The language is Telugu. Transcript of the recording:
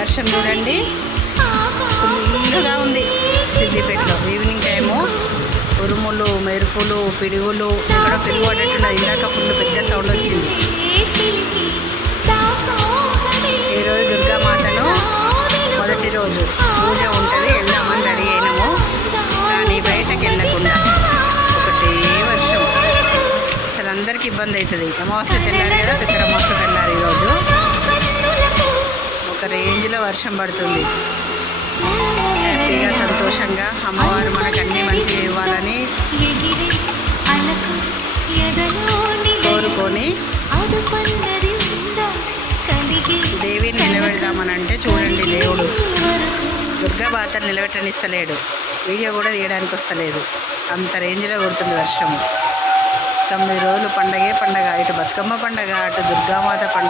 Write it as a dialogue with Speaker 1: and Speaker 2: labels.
Speaker 1: వర్షం చూడండి. ఫుల్గా ఉంది సిద్దిపేటలో. ఈవినింగ్ టైము ఉరుములు మెరుపులు పిడుగులు. ఇక్కడ పిడుగు పడ్డట్టున్నది ఇందాక ఫుల్ పెద్ద సౌండ్ వచ్చింది. ఈరోజు దుర్గామాతను మొదటి రోజు పూజ ఉంటుంది. వెళ్దామని రెడీ అయినాము. కానీ బయటకు వెళ్ళకుండా ఒకటే వర్షం. అసలు అందరికి ఇబ్బంది అవుతుంది. అమావాస్య తెల్లారి కదా పితర అమావాస్య తెల్లారి ఈరోజు. ఒక రేంజ్లో వర్షం పడుతుంది. హ్యాపీగా సంతోషంగా అమ్మవారు మనకు అన్ని మంచిగా ఇవ్వాలని కోరుకొని దేవిని నిలబెడదామని అంటే చూడండి దేవుడు. దుర్గా బాతను నిలబెట్టనిస్తలేడు. వీడియో కూడా తీయడానికి వస్తలేదు. అంత రేంజ్లో కొడుతుంది వర్షము. తొమ్మిది రోజులు పండగే పండగ. ఇటు బతుకమ్మ పండగ అటు దుర్గామాత పండగ.